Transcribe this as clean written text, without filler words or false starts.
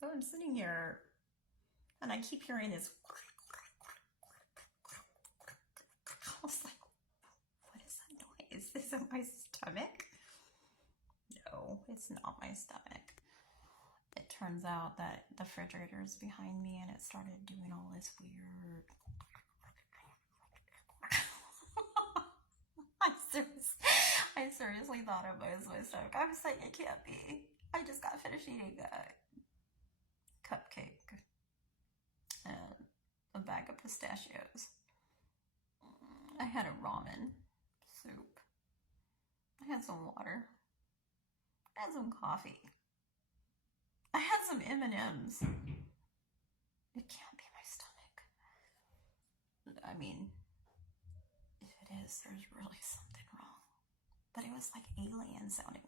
So I'm sitting here and I keep hearing this. I was like, what is that noise? Is it my stomach? No, it's not my stomach. It turns out that the refrigerator is behind me and it started doing all this weird. I seriously thought it was my stomach. I was like, it can't be. I just got finished eating a cupcake and a bag of pistachios. I had a ramen soup. I had some water. I had some coffee. I had some M&Ms. It can't be my stomach. I mean, if it is, there's really something wrong. But it was like alien sounding.